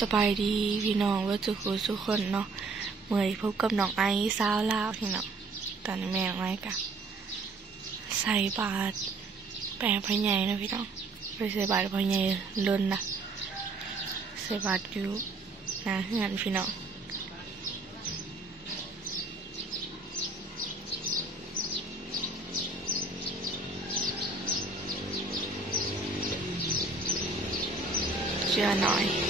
สบายดีพี่น้องว่าทุกคนทุกคนเนาะเมื่อนี้พบกับน้องไอซ์สาวลาวพี่น้องตอนนี้แม่น้องไอซ์กะใส่บาตรแปลพระใหญ่นะพี่น้องไปใส่บาตรพระใหญ่ล้นนะใส่บาตรอยู่หน้าเฮือนพี่น้องเชื่อหน่อย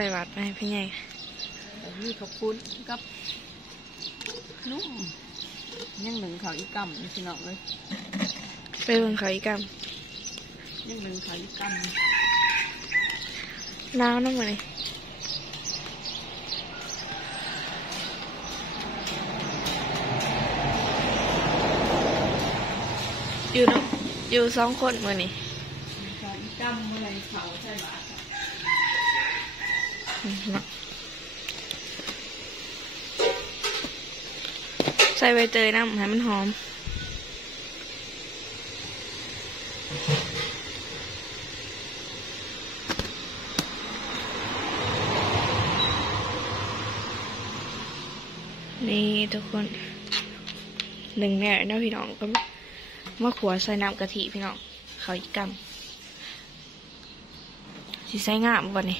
ใส่บาตรไปให้พ่อใหญ่แต่นี่ขอบคุณกับนุ่มยังหนึ่งเขาอีกกำนี่พี่น้องเลยไปเบิ่งเขาอีกกรรมยังหนึ่งเขาอีกกหนาวน้ำมาเลยอยู่เนาะอยู่สองคนมือนี่ำเขาอีกกำเมื่อไรเขาใส่บาตรอะอืมเนะใส่ใบเตยน้ำให้มันหอมนี่ทุกคนหนึ่งแน่นะพี่น้องก็มะขวใส่น้ำกะทิพี่น้องเขาอีกกำสิใส่งามก่อนนี่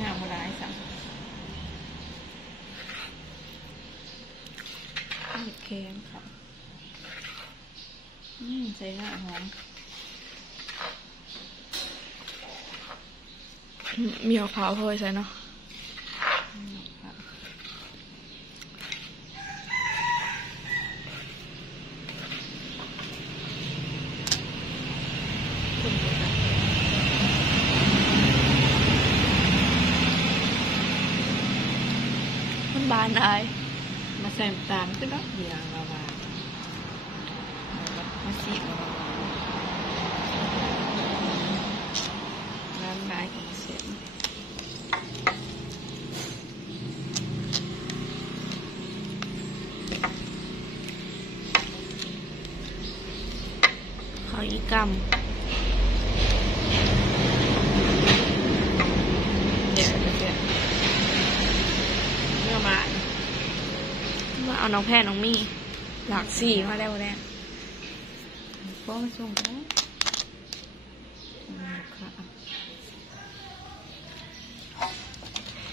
งามเมื่อไรสั่งเห็ดแคมค่ะอืม ใส่หน้าหอมมีมะพร้าวโรยใส่เนาะอืมค่ะมันบานอายมาใส่น้ำตาลขึ้นแล้วเดี๋ยวเรามามาซีบน้ำลายของเสร็จ เขาอีกกำเดี๋ยเดี๋ยวเดี๋ยวเมื่อมาเอาน้องแพรน้องมี่ หลักสี่มาแล้วแน่ก็มาส่งแล้วค่ะ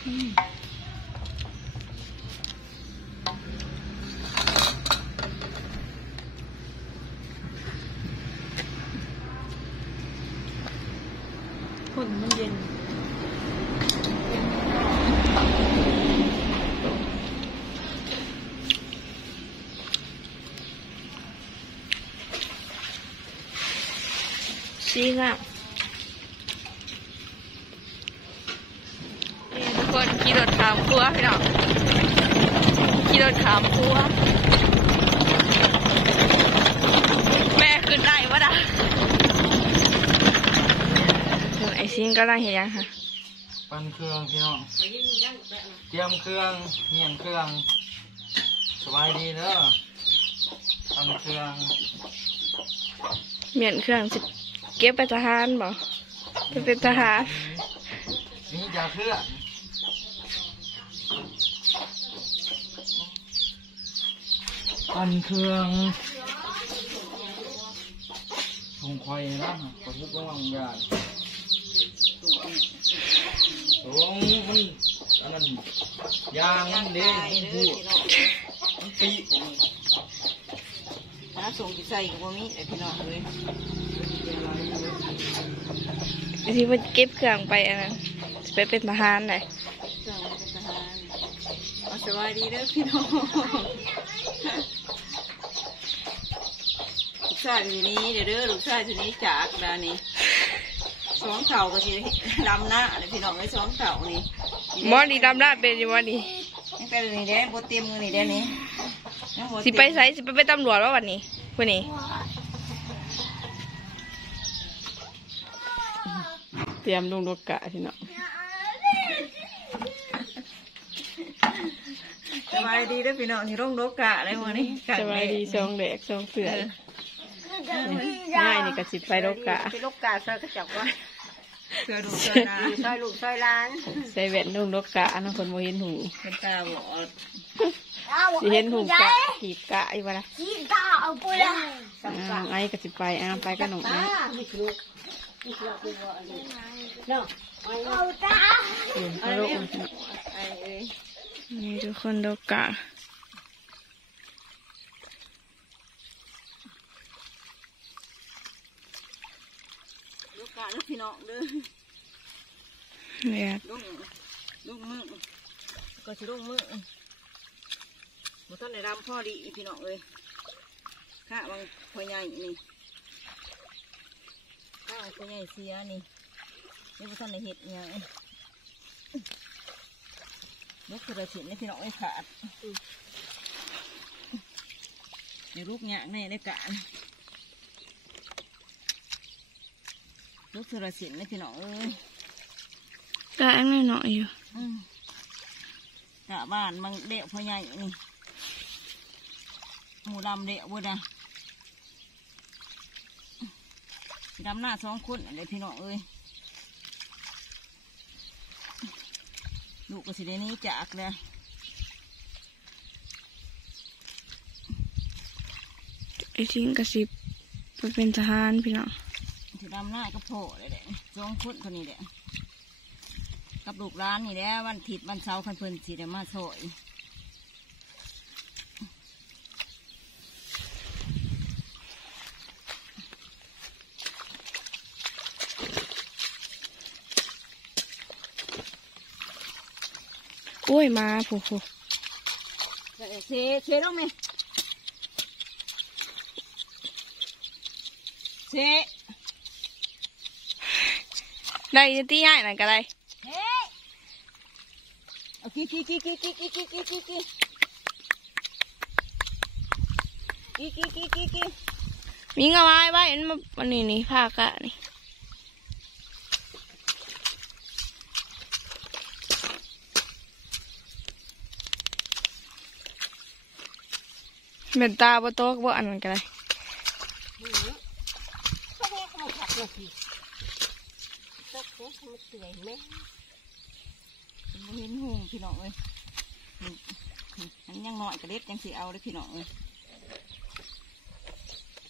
อืม นมันเย็นซีงามนี่ทุกคนขี่รถขามครัวพี่น้องขี่รถขามครัว แม่ขึ้นได้ปะดะ ไอซิงก็ไล่เห็นยังค่ะปั้นเครื่องพี่น้องเตรียมเครื่องเมียนเครื่องสบายดีเด้อปั้นเครื่องเมียนเครื่องสิเก็บไปทหารบ่ไปเป็นทหารนี่จะเครื่องปั้นเครื่องทงควายนะขอทุกระวังยาน โอ้มันอันนั้นยางมันเด้มันพูดมันตีนะนะส่งที่ใส่กับบ่มีไอพี่น้องเลยที่มันเก็บเครื่องไปอันนั้นสิไปเป็นทหารเลยเครื่องมันเป็นทหารเอาสบาดีเด้อพี่น้องลูกชายทีนี้เดี๋ยวเด้อลูกชายทีนี้จากดานี่ สองเข่าก็สิดำหน้าเลยพี่น้องไอ้สองเข่านี่หมอดีดำราดเป็นอยู่หมอดีนี่เป็นนี่เด้บ่เต็มมือนี่เด้นี่ยังบ่สิเต็มไปไสสิไปเป็นตำรวจว่าวันนี้วันนี้เตรียมลงรถกะพี่น้องสบายดีเด้อพี่น้องที่ร่องโลกะอะไรวะนี่สบายดีทรงแดกทรงเสือง่ายนี่ก็สิไปรถกะไปโลกะซอยกระจับว่า เสือดูเสือนาซอยลูกซอยล้านใส่แว่นลงรถกะอันนั้นคนโมเห็นหูเป็นตาบอดสิเห็นหูกะขีบกะอีกวะละที่ตาเอาไปละอ่าไอ้ก็สิไปอ่าไปกับน้องไอ้เอาตาเออเอาลูกมันไอ้เอ้ยนี่ทุกคนรถกะ กะลูกพี่น้องเด้อเนี่ยลูกลูกมือก็สิลูกมือบ่ต้นในรำพ่อดีพี่น้องเอ้ยข้าบางพ่อใหญ่นี่ข้าบางพ่อใหญ่เสียนี่นี่บ่ต้นในเห็ดเนี่ยลูกกระสินนี่พี่น้องไอ้ขาดเดี๋ยวลูกหยาแน่ได้การ ลูกกระสินนี่พี่น้องเอ้ยกะอันน้อยๆอยู่อืมกะบ้านมันเดะพ่อใหญ่นี่หมูดำเดะบ่นะสิดำหน้าสองคนอะไรพี่น้องเอ้ยลูกก็สิได้หนี้จากเลยไอ้ทิ้งกระสิบไปเป็นทหารพี่น้องสิ ดำหน้าก็โผล่เลยเด็สองคนคนนี้เด็กับลูกร้านนี่แหละวันอาทิตย์วันเสาร์คันเพิ่นสิได้มาโซยโอ้ยมาผู้ผู้เสเสลงไหมเส ได้อยี่ตีง่ายหน่อยก็ได้เฮ้ยเอากี้กี้กี้กี้กี้กี้กี้กี้กี้กี้กี้กี้กี้กี้กี้มีเงา กทำไมเตื่อยไหมเห็นหงพี่น้องเลยอันยังหน่อยกระเล็ดยังสีเอาเลยพี่น้องเลย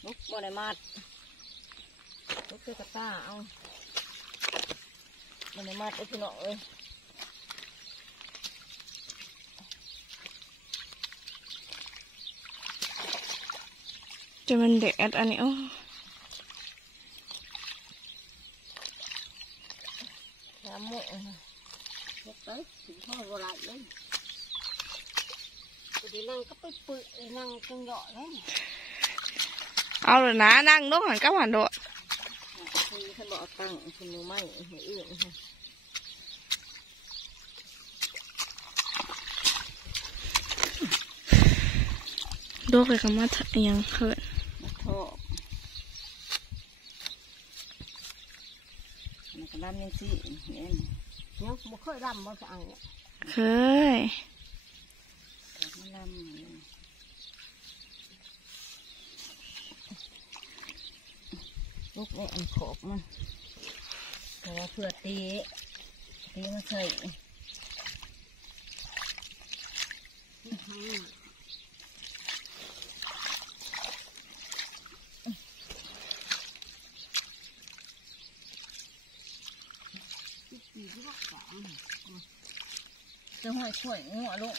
ลุกบ่ได้มาดลุกคจอกระต้าเอาบ่ได้มาดเลยพี่น้องเลยจะมันแดดอันนี้อ๋อ mộ nhắc tới thì thôi vô lại đi đấy. Thì năng cấp cái bự năng con nhọ đấy. Ao rồi ná năng đốt hoàn các hoàn độ thì thân bỏ tăng thì mù may thì yên đốt cái cắm mắt thật nhàng hơn. มันก็รำยังสิเห็นเนี่ยบ่เคยรำบ่สั่งเนี่ยเคยแต่มันรำอยู่ลูกเนี่ยอันขอบมันเพราะว่าเพื่อตี ตีมาใส่ จะห้อยช่วยงัวลง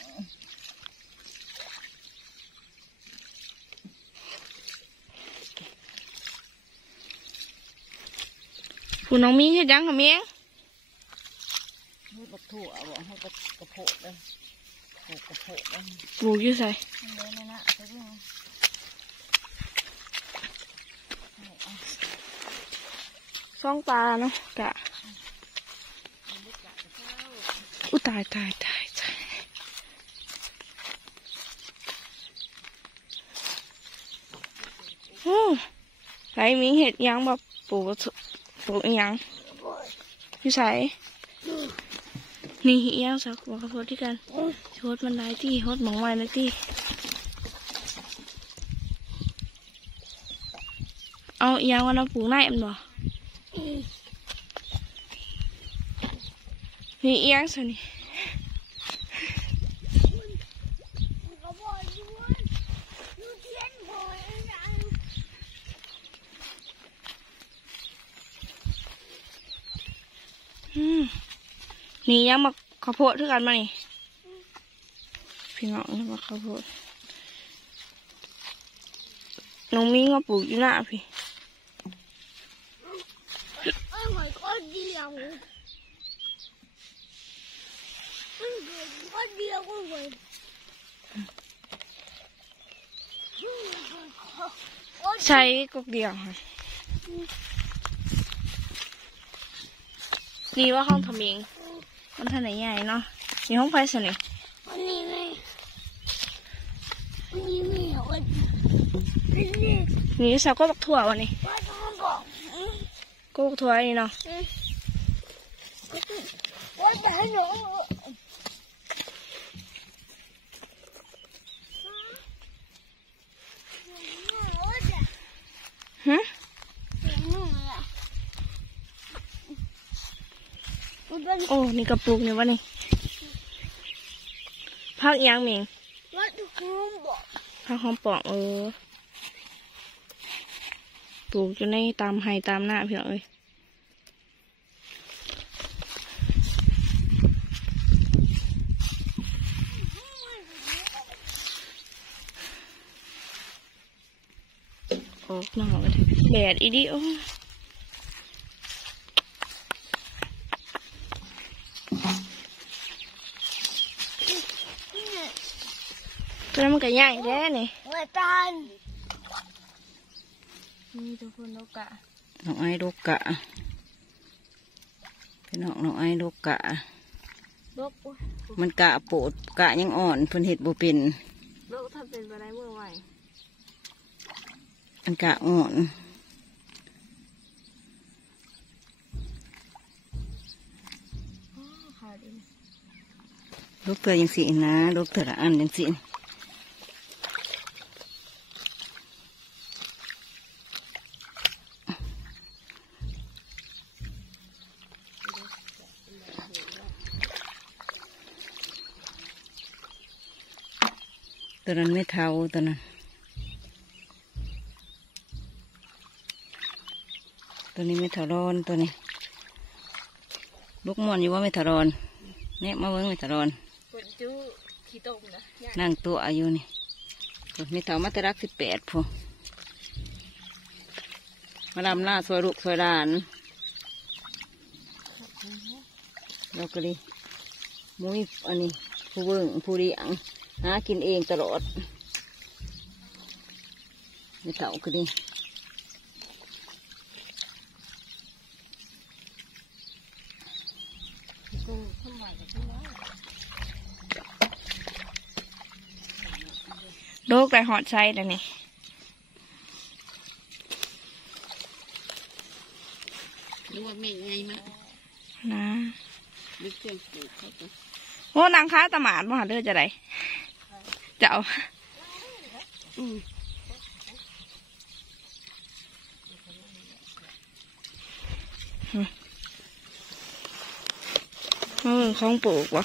ผู้น้องมีใฮ็ยังคะเมียงเฮ็ดบักถั่วบ่เฮ็ดกระโพดเลยปลูกกระโพดเลยปลูกอยู่ใส่เลยนี่นะไปดูซ่องปลาเนาะกะอุตายตายตาย ไรมีเห็ดยังแบบปลูกปลูกยังอยู่ใส่นี่เหี้ยสักบอกขอโทษที่กันโทษมันได้ที่โทษหมองไว้นะที่เอาอิหยังวันเอาปลูกในมันบ่นี่เอียงสินี่อืม นี่ยังมาข้าวโพดเท่ากันมานี่พี่น้องมาข้าวโพดน้องมิ้งมาปลูกอยู่หน้าพี่ใช้กกเดียวค่ะนี่ว่าห้องทำเอง มันทันไหนใหญ่เนาะมีห้องไฟสนิท Ani me. Ani me. What? Ani. นี่สาวก็บักถั่ววันนี้ What go? ก็บักถั่วนี่เนาะ โอ้ นี่กระปลูกนี่วะนี่พักยังเมง What the hell? พักหอมปอกเออ ปลูกอยู่ในตามไฮตามหน้าพี่น้องเอ้ยออกนอกกันแดดอีดิโอ นั้นมันก็ใหญ่แท้นี่ What done? นี่ทุกคนนกกะน้องไอ้ลูกกะพี่น้องน้องไอ้ลูกกะนกอุ๊ยมันกะโปดกะยังอ่อนเพิ่นเห็ดบ่เป็นนกถ้าเป็นไปได้เมื่อไหร่มันกะอ่อนขาดินลูกเตือยังสินะลูกเตือละอันยังสิ ตัวนั้นไม่เท่าตัวนั้น ตัวนี้ไม่เท่าร้อนตัวนี้ ลูกม่วนอยู่ว่าไม่เท่าร้อนเนี่ยมาเบิ้งไม่เท่าร้อนฝนจู้ขี้ตมนะใหญ่นั่งตัวอายุนี่ไม่เท่ามาแตรักสิบแปดพอมาดำหน้าสวยลูกสวยหลานเราก็ดีมุ้ยอันนี้ผู้เบิ่งผู้เลี้ยง หากินเองตลอดไม่เท่าก็ดีโลกแต่หอดใช้แล้วนี่นึกว่าไม่ไงมานะนึกเครื่องปลูกเขาตัวโอ้นางค้าตะหมานมาหาเด้อจะได้ เจ้าเออของปลูกวะ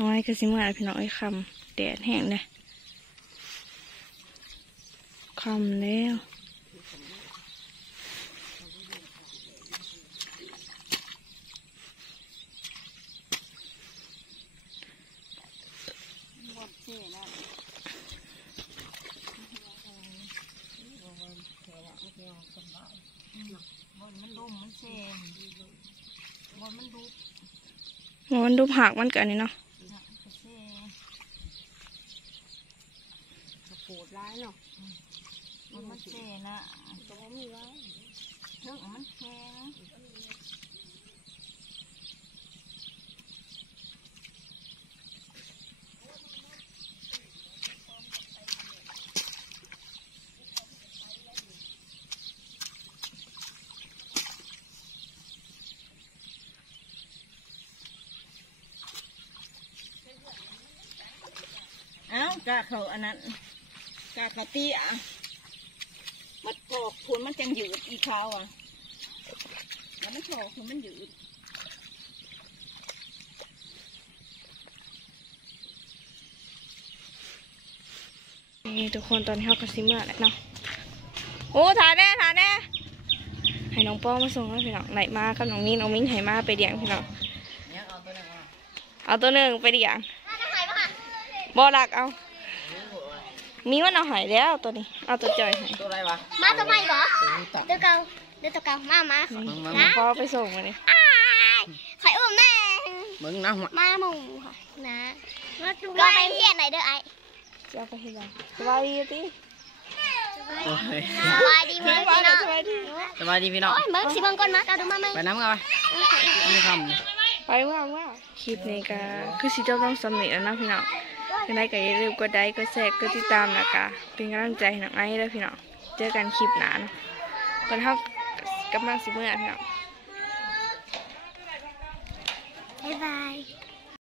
น้อยก็สิมาพี่น้องไอ้คำแดดแห้งเลยคำแล้ว ม อ๋อ มันดูผักมันกันนี่เนาะโปดร้ายเนาะ มันมันเซ่นะ ตัวมีไว้ เรื่องมันแข็ง เอ้ากะเขาอันนั้นกะเขาเตี้ยมันถอกผลมันจังยืดอีกเขาอะแล้วมันถอกผลมันยืดนี่ทุกคนตอนนี้เขาก็ซิเมื่อแล้วเนาะโอ้ถ่ายแน่ถ่ายแน่ให้น้องป้อมาส่งแล้วพี่น้องไหนมากับน้องมิ้นน้องมิ้นให้มาไปเลี้ยงพี่น้องเนี่ยเอาตัวหนึงอะเอาตัวหนึ่งไปเลี้ยงบ่รักเอา มีมันเอาใหายแล้วตัวนี้ เอาตัวจอยให้ตัวอะไรวะมาทำไมบ่ตัวนี้ตักเดี๋ยวเก่าเดี๋ยวตัวเก่ามามามึงมาน้องป้อไปส่งมาเลยอ้ายไข่อุ้มแม่มึงนะหัวมาหมูค่ะนะก็ไปเฮียนไหนเด้อไอ้จะเอาไปให้ยังสบายดีติโอ้ยสบายดีมั้ยสบายพี่น้องสบายดีสบายดีพี่น้องโอ้ยเบิกสิเบิ่งก่อนมาเอาดูมาไหมไปน้ำกันไปไม่ทำเลยไปเมื่อเมื่อคลิปนี้ก็คือสิเจ้าต้องสำเร็จแล้วนะพี่น้อง ยังไงก็อย่าลืมกดไลค์กดแชร์กดติดตามนะคะเป็นกำลังใจให้น้องไอ้ด้วยพี่น้องเจอกันคลิปหน้าเนาะคนเฮากำลังสิเมื่อพี่น้องบ๊ายบาย